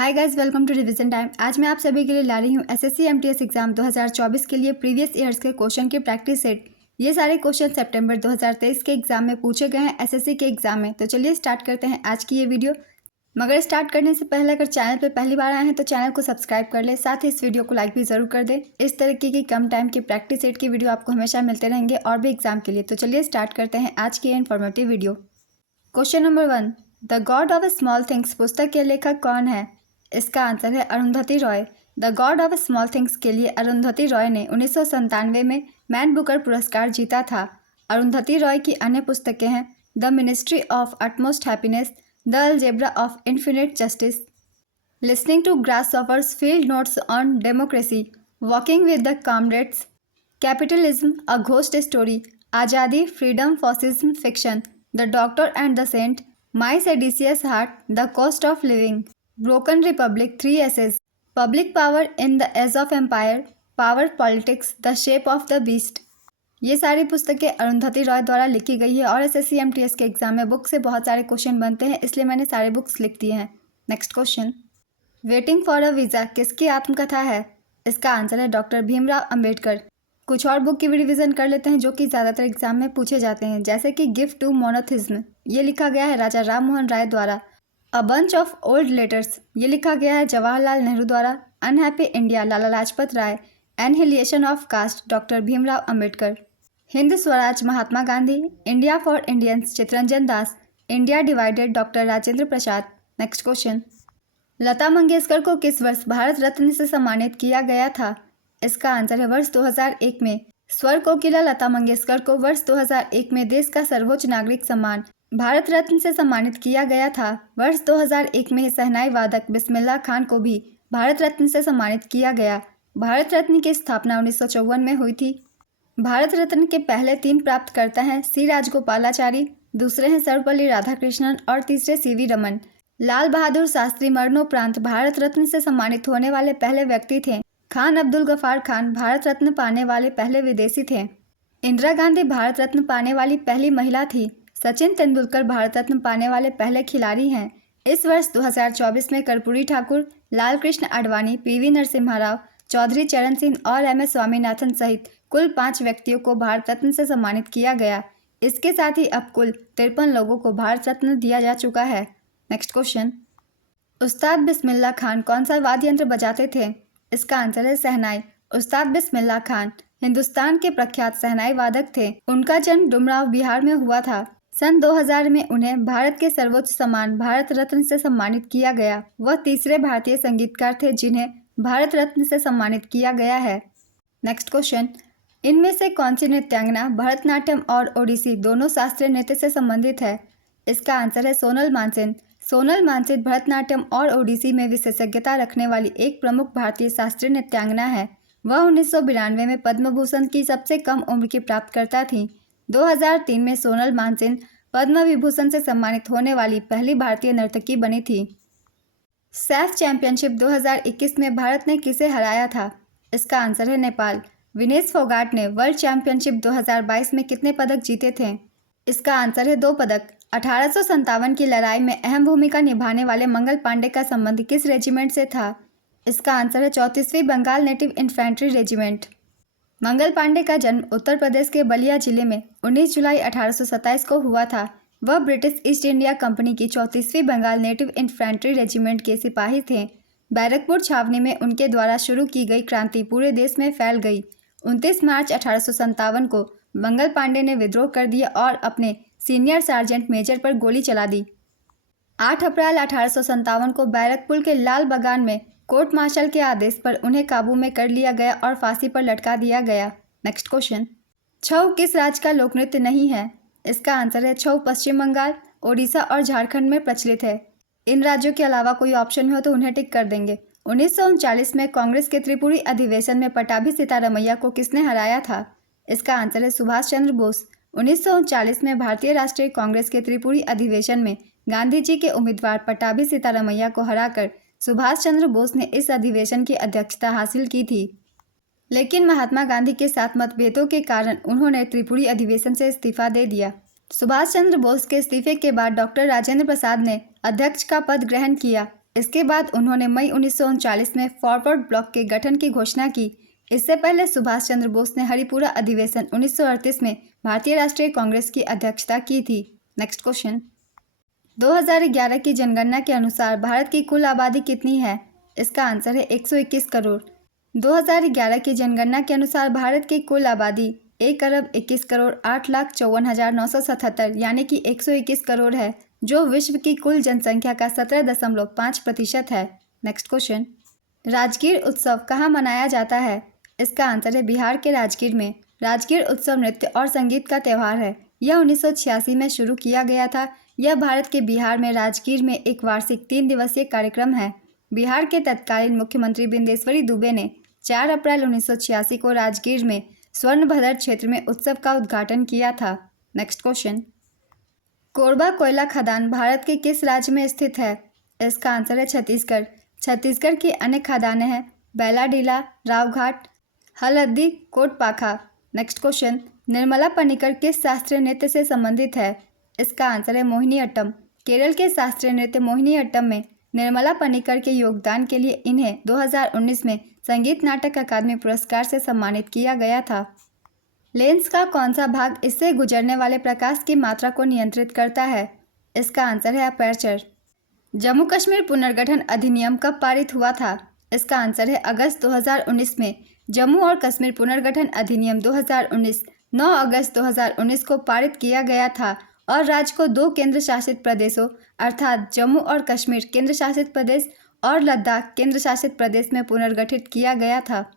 Hi guys, welcome to revision time. आज मैं आप सभी के लिए ला रही हूँ एसएससी एमटीएस एग्जाम 2024 के लिए प्रीवियस ईयर्स के क्वेश्चन की प्रैक्टिस सेट। ये सारे क्वेश्चन सितंबर 2023 के एग्जाम में पूछे गए हैं एसएससी के एग्जाम में। तो चलिए स्टार्ट करते हैं आज की ये वीडियो। मगर स्टार्ट करने से पहले अगर चैनल पर पहली बार आए हैं तो चैनल को सब्सक्राइब कर ले, साथ ही इस वीडियो को लाइक भी जरूर कर दें। इस तरीके की कम टाइम की प्रैक्टिस सेट की वीडियो आपको हमेशा मिलते रहेंगे और भी एग्जाम के लिए। तो चलिए स्टार्ट करते हैं आज की informative video. Question number 1, the God of small things पुस्तक के लेखक कौन है? इसका आंसर है Arundhati Roy. The God of small things के लिए अरुंधति रॉय ने 1997 में मैन बुकर पुरस्कार जीता था। अरुंधति रॉय की अन्य पुस्तकें हैं the ministry of utmost happiness, the algebra of infinite justice, listening to grasshoppers field notes on democracy, walking with the comrades, capitalism a ghost story, Azadi, freedom, fascism, fiction, the doctor and the saint, my seditious heart, the cost of living, broken republic, 3 essays, public power in the age of empire, power politics, the shape of the beast. ये सारी पुस्तकें अरुंधति रॉय द्वारा लिखी गई है और SSC MTS के exam में बुक से बहुत सारे क्वेश्चन बनते हैं, इसलिए मैंने सारे बुक्स लिख दिए हैं। Next question, waiting for a visa किसकी आत्मकथा है? इसका आंसर है डॉक्टर भीमराव अंबेडकर। कुछ और बुक की भी रिविजन कर लेते हैं जो कि ज़्यादातर एग्जाम में पूछे जाते हैं, जैसे कि गिफ्ट टू मोनोथिज्म, ये लिखा गया है राजा राम मोहन राय द्वारा। A bunch of old letters, ये लिखा गया है जवाहरलाल नेहरू द्वारा। Unhappy India, Lala Lajpat Rai. Annihilation of caste, doctor Bhimrao Ambedkar. Hind Swaraj, Mahatma Gandhi. India for Indians, Chittaranjan Das. India divided, doctor Rajendra Prasad. Next question, Lata Mangeshkar को किस वर्ष भारत रत्न से सम्मानित किया गया था? इसका आंसर है वर्ष 2001 में। स्वर कोकिला लता मंगेशकर को वर्ष 2001 में देश का सर्वोच्च नागरिक सम्मान भारत रत्न से सम्मानित किया गया था। वर्ष 2001 में शहनाई वादक बिस्मिल्लाह खान को भी भारत रत्न से सम्मानित किया गया। भारत रत्न की स्थापना 1954 में हुई थी। भारत रत्न के पहले 3 प्राप्तकर्ता हैं सी राजगोपालाचारी, दूसरे हैं सर्वपल्ली राधाकृष्णन और तीसरे सीवी रमन। लाल बहादुर शास्त्री मरणोपरांत भारत रत्न से सम्मानित होने वाले पहले व्यक्ति थे। खान अब्दुल गफार खान भारत रत्न पाने वाले पहले विदेशी थे। इंदिरा गांधी भारत रत्न पाने वाली पहली महिला थी। सचिन तेंदुलकर भारत रत्न पाने वाले पहले खिलाड़ी हैं। इस वर्ष 2024 में कर्पूरी ठाकुर, लाल कृष्ण आडवाणी, पीवी नरसिम्हा राव, चौधरी चरण सिंह और एमएस स्वामीनाथन सहित कुल 5 व्यक्तियों को भारत रत्न से सम्मानित किया गया। इसके साथ ही अब कुल 53 लोगों को भारत रत्न दिया जा चुका है। नेक्स्ट क्वेश्चन, उस्ताद बिस्मिल्लाह खान कौन सा वाद्य यंत्र बजाते थे? इसका आंसर है शहनाई। उस्ताद बिस्मिल्लाह खान हिंदुस्तान के प्रख्यात शहनाई वादक थे। उनका जन्म डुमराव, बिहार में हुआ था। सन 2000 में उन्हें भारत के सर्वोच्च सम्मान भारत रत्न से सम्मानित किया गया। वह तीसरे भारतीय संगीतकार थे जिन्हें भारत रत्न से सम्मानित किया गया है। नेक्स्ट क्वेश्चन, इनमें से कौन सी नृत्यांगना भरतनाट्यम और ओडिसी दोनों शास्त्रीय नृत्य से संबंधित है? इसका आंसर है सोनल मानसिंह। सोनल मानसिंह भरतनाट्यम और ओडिसी में विशेषज्ञता रखने वाली एक प्रमुख भारतीय शास्त्रीय नृत्यांगना है। वह 1992 में पद्म भूषण की सबसे कम उम्र की प्राप्तकर्ता थी। 2003 में सोनल मानसिंह पद्म विभूषण से सम्मानित होने वाली पहली भारतीय नर्तकी बनी थी। सैफ चैंपियनशिप 2021 में भारत ने किसे हराया था? इसका आंसर है नेपाल। विनेश फोगाट ने वर्ल्ड चैंपियनशिप 2022 में कितने पदक जीते थे? इसका आंसर है 2 पदक। 1857 की लड़ाई में अहम भूमिका निभाने वाले मंगल पांडे का संबंध किस रेजिमेंट से था? इसका आंसर है 34वीं Bengal native infantry regiment. Mangal Pandey का जन्म उत्तर प्रदेश के बलिया जिले में 19 जुलाई 1827 को हुआ था। वह ब्रिटिश ईस्ट इंडिया कंपनी की 34वीं बंगाल नेटिव इन्फेंट्री रेजिमेंट के सिपाही थे। बैरकपुर छावनी में उनके द्वारा शुरू की गई क्रांति पूरे देश में फैल गई। 29 मार्च 1857 को मंगल पांडे ने विद्रोह कर दिया और अपने सीनियर सार्जेंट मेजर पर गोली चला दी। 8 अप्रैल 1857 को बैरकपुर के लाल बगान में कोर्ट मार्शल के आदेश पर उन्हें काबू में कर लिया गया और फांसी पर लटका दिया गया। नेक्स्ट क्वेश्चन, छऊ किस राज्य का लोक नृत्य नहीं है? इसका आंसर है छऊ पश्चिम बंगाल, ओडिशा और झारखंड में प्रचलित है। इन राज्यों के अलावा कोई ऑप्शन में हो तो उन्हें टिक कर देंगे। 1939 में कांग्रेस के त्रिपुरी अधिवेशन में पटाभी सीतारमैया को किसने हराया था? इसका आंसर है सुभाष चंद्र बोस। 1939 में भारतीय राष्ट्रीय कांग्रेस के त्रिपुरी अधिवेशन में गांधी जी के उम्मीदवार पटाभी सीतारमैया को हराकर सुभाष चंद्र बोस ने इस अधिवेशन की अध्यक्षता हासिल की थी। लेकिन महात्मा गांधी के साथ मतभेदों के कारण उन्होंने त्रिपुरी अधिवेशन से इस्तीफा दे दिया। सुभाष चंद्र बोस के इस्तीफे के बाद डॉक्टर राजेंद्र प्रसाद ने अध्यक्ष का पद ग्रहण किया। इसके बाद उन्होंने मई 1939 में फॉरवर्ड ब्लॉक के गठन की घोषणा की। इससे पहले सुभाष चंद्र बोस ने हरिपुरा अधिवेशन 1938 में भारतीय राष्ट्रीय कांग्रेस की अध्यक्षता की थी। नेक्स्ट क्वेश्चन, 2011 की जनगणना के अनुसार भारत की कुल आबादी कितनी है? इसका आंसर है 121 करोड़। 2011 की जनगणना के अनुसार भारत की कुल आबादी 1,21,08,54,977 यानी कि 121 करोड़ है, जो विश्व की कुल जनसंख्या का 17.5% है। नेक्स्ट क्वेश्चन, राजगीर उत्सव कहाँ मनाया जाता है? इसका आंसर है बिहार के राजगीर में। राजगीर उत्सव नृत्य और संगीत का त्यौहार है। यह 1986 में शुरू किया गया था। यह भारत के बिहार में राजगीर में एक वार्षिक 3 दिवसीय कार्यक्रम है। बिहार के तत्कालीन मुख्यमंत्री बिंदेश्वरी दुबे ने 4 अप्रैल 1986 को राजगीर में स्वर्णभद्र क्षेत्र में उत्सव का उद्घाटन किया था। नेक्स्ट क्वेश्चन, कोरबा कोयला खदान भारत के किस राज्य में स्थित है? इसका आंसर है छत्तीसगढ़। छत्तीसगढ़ की अन्य खदानें हैं बैलाडीला, रावघाट, हलहद्दी, कोटपाखा। नेक्स्ट क्वेश्चन, निर्मला पनिकर किस शास्त्रीय नृत्य से संबंधित है? इसका आंसर है मोहिनीअट्टम। केरल के शास्त्रीय नृत्य मोहिनीअट्टम में निर्मला पनिकर के योगदान के लिए इन्हें 2019 में संगीत नाटक अकादमी पुरस्कार से सम्मानित किया गया था। लेंस का कौन सा भाग इससे गुजरने वाले प्रकाश की मात्रा को नियंत्रित करता है? इसका आंसर है अपर्चर। जम्मू कश्मीर पुनर्गठन अधिनियम कब पारित हुआ था? इसका आंसर है अगस्त 2019 में। जम्मू और कश्मीर पुनर्गठन अधिनियम 2019 9 अगस्त 2019 को पारित किया गया था और राज्य को 2 केंद्र शासित प्रदेशों अर्थात जम्मू और कश्मीर केंद्र शासित प्रदेश और लद्दाख केंद्र शासित प्रदेश में पुनर्गठित किया गया था।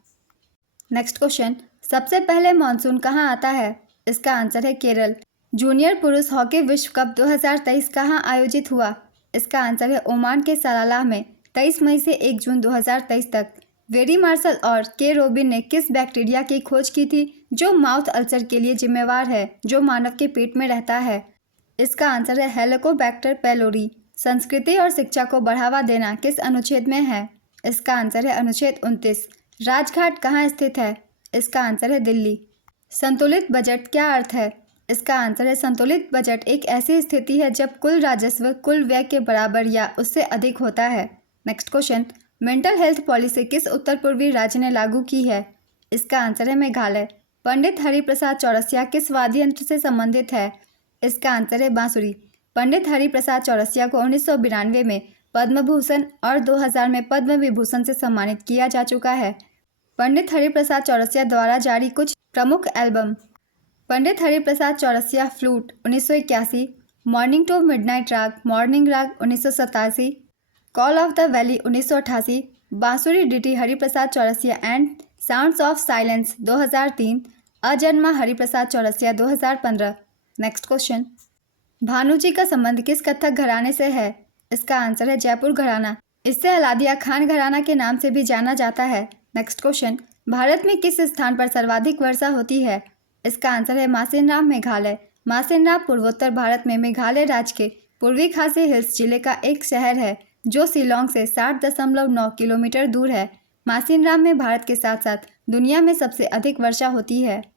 नेक्स्ट क्वेश्चन, सबसे पहले मानसून कहाँ आता है? इसका आंसर है केरल। जूनियर पुरुष हॉकी विश्व कप 2023 कहाँ आयोजित हुआ? इसका आंसर है ओमान के सलालाह में 23 मई से 1 जून 2023 तक। वेरी मार्शल और के रोबिन ने किस बैक्टीरिया की खोज की थी जो माउथ अल्सर के लिए जिम्मेवार है, जो मानव के पेट में रहता है? इसका आंसर है हेलिकोबैक्टर पेलोरी। संस्कृति और शिक्षा को बढ़ावा देना किस अनुच्छेद में है? इसका आंसर है अनुच्छेद 29। राजघाट कहाँ स्थित है? इसका आंसर है दिल्ली। संतुलित बजट क्या अर्थ है? इसका आंसर है संतुलित बजट एक ऐसी स्थिति है जब कुल राजस्व कुल व्यय के बराबर या उससे अधिक होता है। Next question, mental health policy किस उत्तर पूर्वी राज्य ने लागू की है? इसका आंसर है मेघालय। पंडित हरिप्रसाद चौरसिया किस वाद्य यंत्र से संबंधित है? इसका आंसर है बांसुरी। पंडित हरिप्रसाद चौरसिया को 1992 में पद्म भूषण और 2000 में पद्म विभूषण से सम्मानित किया जा चुका है। पंडित हरिप्रसाद चौरसिया द्वारा जारी कुछ प्रमुख album: Pandit Hariprasad Chaurasia flute 1981, morning to midnight raga morning raga 1987, call of the valley 1988, Bansuri डीटी Hariprasad Chaurasia and sounds of silence 2003, Ajanma Hariprasad Chaurasia 2015। Next question, Bhanu ji का संबंध किस कथक घराने से है? इसका आंसर है जयपुर घराना। इससे अलादिया खान घराना के नाम से भी जाना जाता है। नेक्स्ट क्वेश्चन, भारत में किस स्थान पर सर्वाधिक वर्षा होती है? इसका आंसर है मासेनराम मेघालय। मासेनराम पूर्वोत्तर भारत में मेघालय राज्य के पूर्वी खासी हिल्स जिले का एक शहर है जो शिलोंग से 60.9 किलोमीटर दूर है। मासेनराम में भारत के साथ साथ दुनिया में सबसे अधिक वर्षा होती है।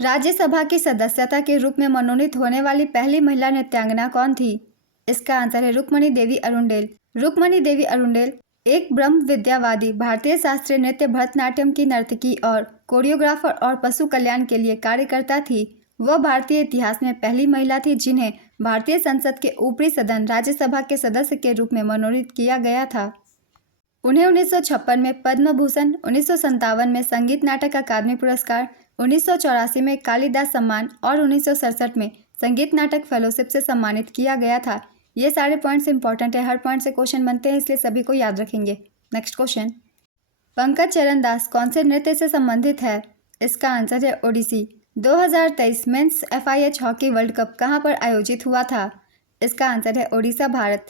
राज्यसभा की सदस्यता के रूप में मनोनीत होने वाली पहली महिला नृत्यांगना कौन थी? इसका आंसर है रुक्मणी देवी अरुंडेल। रुक्मणी देवी अरुंडेल एक ब्रह्म विद्यावादी भारतीय शास्त्रीय नृत्य भरतनाट्यम की नर्तकी और कोरियोग्राफर और पशु कल्याण के लिए कार्यकर्ता थी। वह भारतीय इतिहास में पहली महिला थी जिन्हें भारतीय संसद के ऊपरी सदन राज्यसभा के सदस्य के रूप में मनोनीत किया गया था। उन्हें 1956 में पद्म भूषण, 1957 में संगीत नाटक अकादमी पुरस्कार, 1984 में कालिदास सम्मान और 1967 में संगीत नाटक फेलोशिप से सम्मानित किया गया था। ये सारे पॉइंट्स इंपॉर्टेंट है, हर पॉइंट से क्वेश्चन बनते हैं, इसलिए सभी को याद रखेंगे। नेक्स्ट क्वेश्चन, पंकज चरण दास कौन से नृत्य से संबंधित है? इसका आंसर है Odissi. 2023 men's FIH hockey world cup कहाँ पर आयोजित हुआ था? इसका आंसर है ओडिशा, भारत।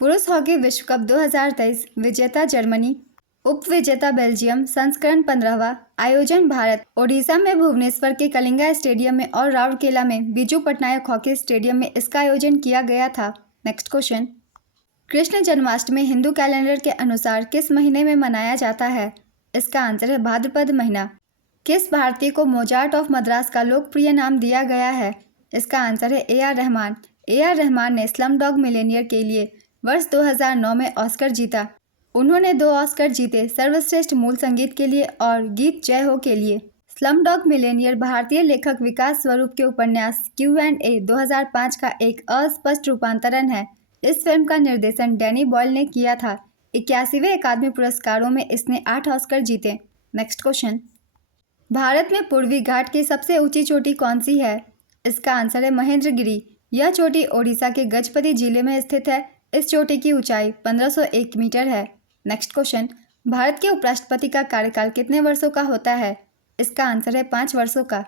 पुरुष हॉकी विश्व कप 2023 विजेता जर्मनी, उप विजेता बेल्जियम, संस्करण 15वां, आयोजन भारत। ओडिशा में भुवनेश्वर के कलिंगा स्टेडियम में और राउरकेला में बीजू पटनायक हॉकी स्टेडियम में इसका आयोजन किया गया था। Next question, Krishna Janmashtami Hindu calendar के अनुसार किस महीने में मनाया जाता है? इसका आंसर है भाद्रपद महीना। किस भारतीय को मोजार्ट ऑफ मद्रास का लोकप्रिय नाम दिया गया है? इसका आंसर है AR रहमान। AR रहमान ने स्लम डॉग मिलियनेयर के लिए वर्ष 2009 में ऑस्कर जीता। उन्होंने 2 ऑस्कर जीते, सर्वश्रेष्ठ मूल संगीत के लिए और गीत जय हो के लिए। स्लमडॉग मिलियनेयर भारतीय लेखक विकास स्वरूप के उपन्यास Q&A 2005 का एक अस्पष्ट रूपांतरण है। इस फिल्म का निर्देशन डैनी बॉयल ने किया था। 81वें अकादमी पुरस्कारों में इसने 8 ऑस्कर जीते। नेक्स्ट क्वेश्चन, भारत में पूर्वी घाट की सबसे ऊंची चोटी कौन सी है? इसका आंसर है महेंद्रगिरी। यह चोटी ओडिशा के गजपति जिले में स्थित है। इस चोटी की ऊंचाई 1501 मीटर है। नेक्स्ट क्वेश्चन, भारत के उपराष्ट्रपति का कार्यकाल कितने वर्षों का होता है? इसका आंसर है 5 वर्षों का।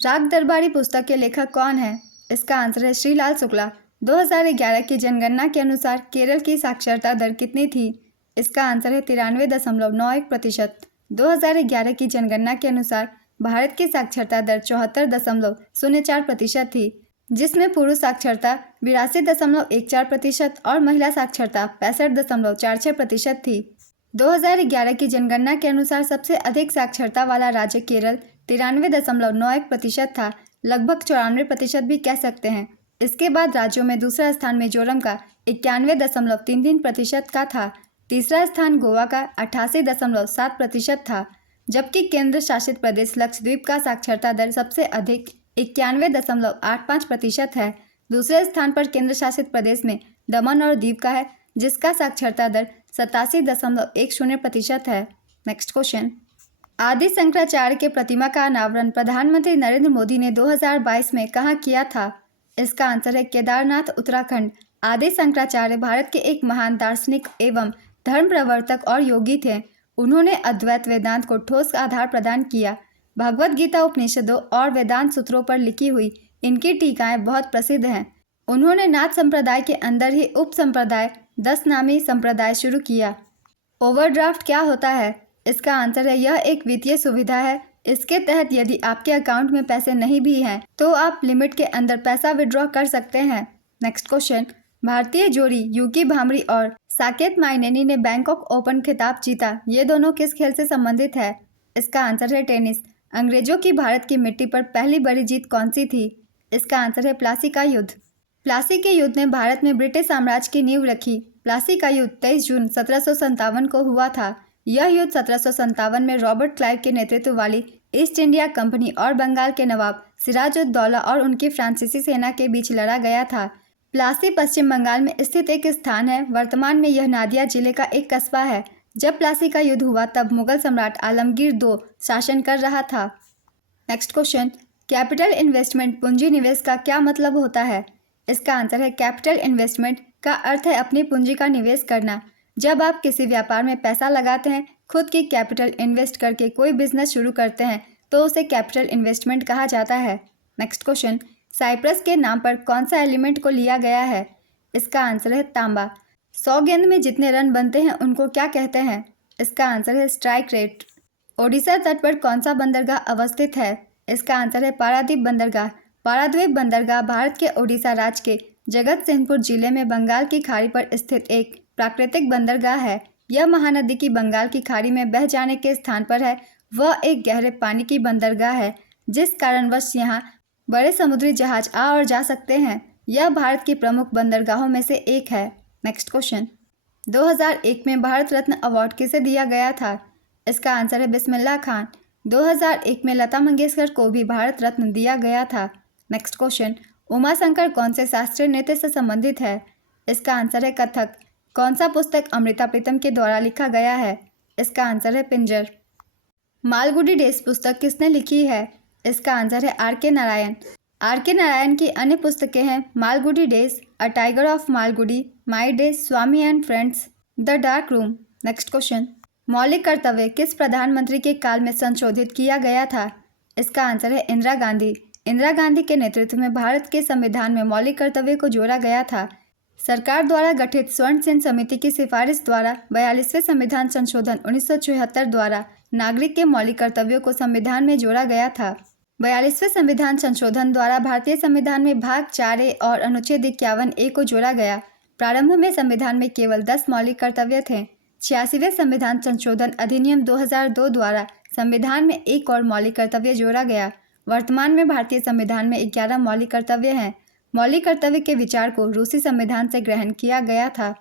राग दरबारी पुस्तक के लेखक कौन है? इसका आंसर है श्रीलाल शुक्ला। 2011 की जनगणना के अनुसार केरल की साक्षरता दर कितनी थी? इसका आंसर है 93.91%। 2011 की जनगणना के अनुसार भारत की साक्षरता दर 74.04% थी, जिसमें पुरुष साक्षरता 82.14% और महिला साक्षरता 65.46% थी। 2011 की जनगणना के अनुसार सबसे अधिक साक्षरता वाला राज्य केरल 93.91% था, लगभग 94% भी कह सकते हैं। इसके बाद राज्यों में दूसरा स्थान मिजोरम का 91.33% का था। तीसरा स्थान गोवा का 88.7% था, जबकि केंद्र शासित प्रदेश लक्षद्वीप का साक्षरता दर सबसे अधिक 91.85% है। दूसरे स्थान पर केंद्र शासित प्रदेश में दमन और दीव का है, जिसका साक्षरता दर 87.10% है। नेक्स्ट क्वेश्चन, आदि शंकराचार्य के प्रतिमा का अनावरण प्रधानमंत्री नरेंद्र मोदी ने 2022 में कहाँ किया था? इसका आंसर है केदारनाथ, उत्तराखंड। आदि शंकराचार्य भारत के एक महान दार्शनिक एवं धर्म प्रवर्तक और योगी थे। उन्होंने अद्वैत वेदांत को ठोस आधार प्रदान किया। भगवद गीता, उपनिषदों और वेदांत सूत्रों पर लिखी हुई इनकी टीकाएं बहुत प्रसिद्ध हैं। उन्होंने नाथ संप्रदाय के अंदर ही उप संप्रदाय 10 नामी संप्रदाय शुरू किया। ओवरड्राफ्ट क्या होता है? इसका आंसर है यह एक वित्तीय सुविधा है। इसके तहत यदि आपके अकाउंट में पैसे नहीं भी हैं तो आप लिमिट के अंदर पैसा विड्रॉ कर सकते हैं। नेक्स्ट क्वेश्चन, भारतीय जोड़ी यूकी भांबरी और साकेत माइनेनी ने बैंकॉक ओपन खिताब जीता। ये दोनों किस खेल से संबंधित है? इसका आंसर है टेनिस। अंग्रेजों की भारत की मिट्टी पर पहली बड़ी जीत कौन सी थी? इसका आंसर है प्लासी का युद्ध। प्लासी के युद्ध ने भारत में ब्रिटिश साम्राज्य की नींव रखी। प्लासी का युद्ध 23 जून 1757 को हुआ था। यह युद्ध 1757 में रॉबर्ट क्लाइव के नेतृत्व वाली ईस्ट इंडिया कंपनी और बंगाल के नवाब सिराजुद्दौला और उनकी फ्रांसीसी सेना के बीच लड़ा गया था। प्लासी पश्चिम बंगाल में स्थित एक स्थान है। वर्तमान में यह नादिया जिले का एक कस्बा है। जब प्लासी का युद्ध हुआ तब मुगल सम्राट आलमगीर II शासन कर रहा था। नेक्स्ट क्वेश्चन, कैपिटल इन्वेस्टमेंट पूंजी निवेश का क्या मतलब होता है? इसका आंसर है कैपिटल इन्वेस्टमेंट का अर्थ है अपनी पूंजी का निवेश करना। जब आप किसी व्यापार में पैसा लगाते हैं, खुद की कैपिटल इन्वेस्ट करके कोई बिजनेस शुरू करते हैं तो उसे कैपिटल इन्वेस्टमेंट कहा जाता है। नेक्स्ट क्वेश्चन, साइप्रस के नाम पर कौन सा एलिमेंट को लिया गया है? इसका आंसर है तांबा। 100 गेंद में जितने रन बनते हैं उनको क्या कहते हैं? इसका आंसर है स्ट्राइक रेट। ओडिशा तट पर कौन सा बंदरगाह अवस्थित है? इसका आंसर है पारादीप बंदरगाह। पाराद्वीप बंदरगाह भारत के ओडिशा राज्य के जगत सिंहपुर जिले में बंगाल की खाड़ी पर स्थित एक प्राकृतिक बंदरगाह है। यह महानदी की बंगाल की खाड़ी में बह जाने के स्थान पर है। वह एक गहरे पानी की बंदरगाह है, जिस कारणवश यहाँ बड़े समुद्री जहाज आ और जा सकते हैं। यह भारत की प्रमुख बंदरगाहों में से एक है। नेक्स्ट क्वेश्चन, 2001 में भारत रत्न अवार्ड किसे दिया गया था? इसका आंसर है बिस्मिल्लाह खान। 2001 में लता मंगेशकर को भी भारत रत्न दिया गया था। नेक्स्ट क्वेश्चन, उमाशंकर कौन से शास्त्रीय नृत्य से संबंधित है? इसका आंसर है कथक। कौन सा पुस्तक अमृता प्रीतम के द्वारा लिखा गया है? इसका आंसर है पिंजर। मालगुडी डेज पुस्तक किसने लिखी है? इसका आंसर है R.K. नारायण। R.K. नारायण की अन्य पुस्तकें हैं Malgudi days, a tiger of Malgudi, my days, Swami and friends, the dark room. Next question, मौलिक कर्तव्य किस प्रधानमंत्री के काल में संशोधित किया गया था? इसका आंसर है इंदिरा गांधी। इंदिरा गांधी के नेतृत्व में भारत के संविधान में मौलिक कर्तव्य को जोड़ा गया था। सरकार द्वारा गठित स्वर्ण सिंह समिति की सिफारिश द्वारा 42वें संविधान संशोधन 1974 द्वारा नागरिक के मौलिक कर्तव्यों को संविधान में जोड़ा गया था। 42वें संविधान संशोधन द्वारा भारतीय संविधान में भाग 4A और अनुच्छेद 51A को जोड़ा गया। प्रारंभ में संविधान में केवल 10 मौलिक कर्तव्य थे। 86वें संविधान संशोधन अधिनियम 2002 द्वारा संविधान में एक और मौलिक कर्तव्य जोड़ा गया। वर्तमान में भारतीय संविधान में 11 मौलिक कर्तव्य हैं। मौलिक कर्तव्य के विचार को रूसी संविधान से ग्रहण किया गया था।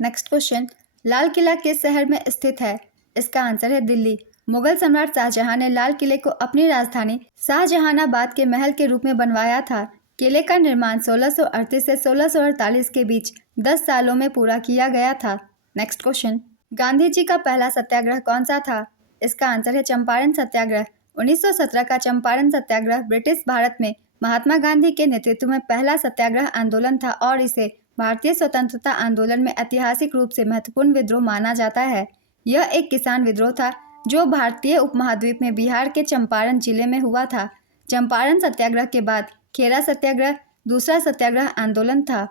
नेक्स्ट क्वेश्चन, लाल किला किस शहर में स्थित है? इसका आंसर है दिल्ली। मुगल सम्राट शाहजहां ने लाल किले को अपनी राजधानी शाहजहानाबाद के महल के रूप में बनवाया था। किले का निर्माण 1638 से 1648 के बीच 10 सालों में पूरा किया गया था। नेक्स्ट क्वेश्चन, गांधी जी का पहला सत्याग्रह कौन सा था? इसका आंसर है चंपारण सत्याग्रह। 1917 का चंपारण सत्याग्रह ब्रिटिश भारत में महात्मा गांधी के नेतृत्व में पहला सत्याग्रह आंदोलन था और इसे भारतीय स्वतंत्रता आंदोलन में ऐतिहासिक रूप से महत्वपूर्ण विद्रोह माना जाता है। यह एक किसान विद्रोह था जो भारतीय उपमहाद्वीप में बिहार के चंपारण जिले में हुआ था। चंपारण सत्याग्रह के बाद खेरा सत्याग्रह दूसरा सत्याग्रह आंदोलन था।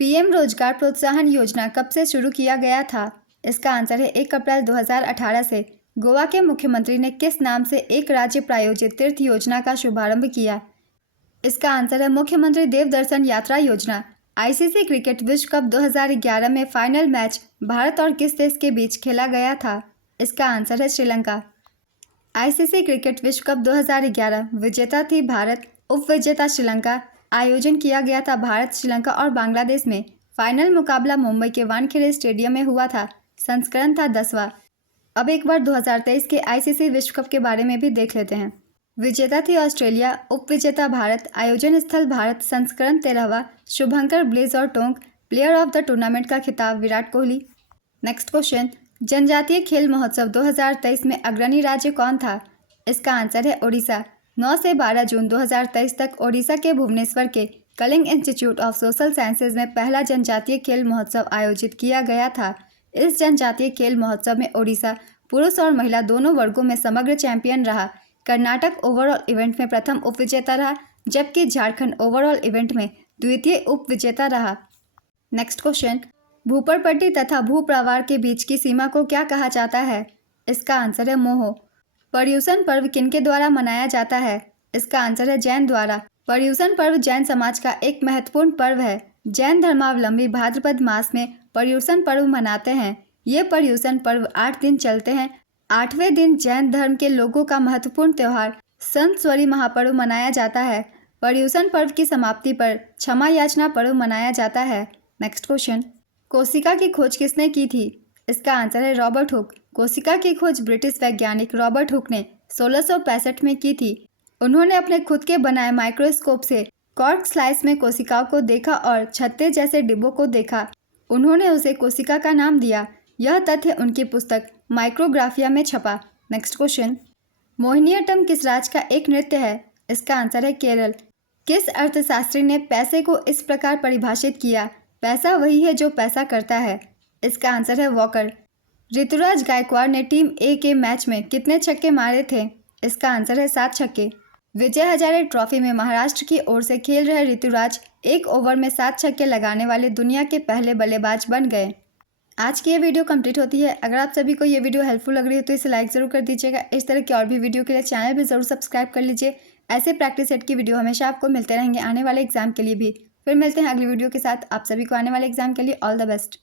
पीएम रोजगार प्रोत्साहन योजना कब से शुरू किया गया था? इसका आंसर है 1 अप्रैल 2018 से। गोवा के मुख्यमंत्री ने किस नाम से एक राज्य प्रायोजित तीर्थ योजना का शुभारंभ किया? इसका आंसर है मुख्यमंत्री देवदर्शन यात्रा योजना। आईसीसी क्रिकेट विश्व कप 2011 में फाइनल मैच भारत और किस देश के बीच खेला गया था? इसका आंसर है श्रीलंका। आईसीसी क्रिकेट विश्व कप 2011 विजेता थी भारत, उपविजेता श्रीलंका। आयोजन किया गया था भारत, श्रीलंका और बांग्लादेश में। फाइनल मुकाबला मुंबई के वानखेड़े स्टेडियम में हुआ था। संस्करण था 10वां। अब एक बार 2023 के आईसीसी विश्व कप के बारे में भी देख लेते हैं। विजेता थी ऑस्ट्रेलिया, उपविजेता भारत। आयोजन स्थल भारत। संस्करण 13वां। शुभंकर ब्लेज और Tonk. Player of the tournament का खिताब विराट कोहली। नेक्स्ट क्वेश्चन, जनजातीय खेल महोत्सव 2023 में अग्रणी राज्य कौन था? इसका आंसर है ओडिशा। 9 से 12 जून 2023 तक ओडिशा के भुवनेश्वर के Kalinga institute of social sciences में पहला जनजातीय खेल महोत्सव आयोजित किया गया था। इस जनजातीय खेल महोत्सव में ओडिशा पुरुष और महिला दोनों वर्गों में समग्र चैंपियन रहा। कर्नाटक ओवरऑल इवेंट में प्रथम उपविजेता रहा, जबकि झारखंड ओवरऑल इवेंट में द्वितीय उपविजेता रहा। नेक्स्ट क्वेश्चन, भूपरपट्टी तथा भूप्रवार के बीच की सीमा को क्या कहा जाता है? इसका आंसर है मोह। पर्युषण पर्व किनके द्वारा मनाया जाता है? इसका आंसर है जैन द्वारा। पर्युषण पर्व जैन समाज का एक महत्वपूर्ण पर्व है। जैन धर्मावलंबी भाद्रपद मास में पर्युषण पर्व मनाते हैं। ये पर्युषण पर्व 8 दिन चलते हैं। 8वें दिन जैन धर्म के लोगों का महत्वपूर्ण त्यौहार संवत्सरी महापर्व मनाया जाता है। पर्युषण पर्व की समाप्ति पर क्षमा याचना पर्व मनाया जाता है। नेक्स्ट क्वेश्चन, कोशिका की खोज किसने की थी? इसका आंसर है रॉबर्ट हुक। कोशिका की खोज ब्रिटिश वैज्ञानिक रॉबर्ट हुक ने 1665 में की थी। उन्होंने अपने खुद के बनाए माइक्रोस्कोप से कॉर्क स्लाइस में कोशिकाओं को देखा और छत्ते जैसे डिब्बों को देखा। उन्होंने उसे कोशिका का नाम दिया। यह तथ्य उनकी पुस्तक माइक्रोग्राफिया में छपा। नेक्स्ट क्वेश्चन, मोहिनीअट्टम किस राज्य का एक नृत्य है? इसका आंसर है केरल। किस अर्थशास्त्री ने पैसे को इस प्रकार परिभाषित किया? पैसा वही है जो पैसा करता है। इसका आंसर है वॉकर। ऋतुराज गायकवाड़ ने टीम ए के मैच में कितने छक्के मारे थे? इसका आंसर है 7 छक्के। विजय हजारे ट्रॉफी में महाराष्ट्र की ओर से खेल रहे ऋतुराज 1 ओवर में 7 छक्के लगाने वाले दुनिया के पहले बल्लेबाज बन गए। आज की ये वीडियो कंप्लीट होती है। अगर आप सभी को ये वीडियो हेल्पफुल लग रही है तो इसे लाइक ज़रूर कर दीजिएगा। इस तरह की और भी वीडियो के लिए चैनल भी ज़रूर सब्सक्राइब कर लीजिए। ऐसे प्रैक्टिस सेट की वीडियो हमेशा आपको मिलते रहेंगे आने वाले एग्जाम के लिए भी। फिर मिलते हैं अगली वीडियो के साथ। आप सभी को आने वाले एग्जाम के लिए ऑल द बेस्ट।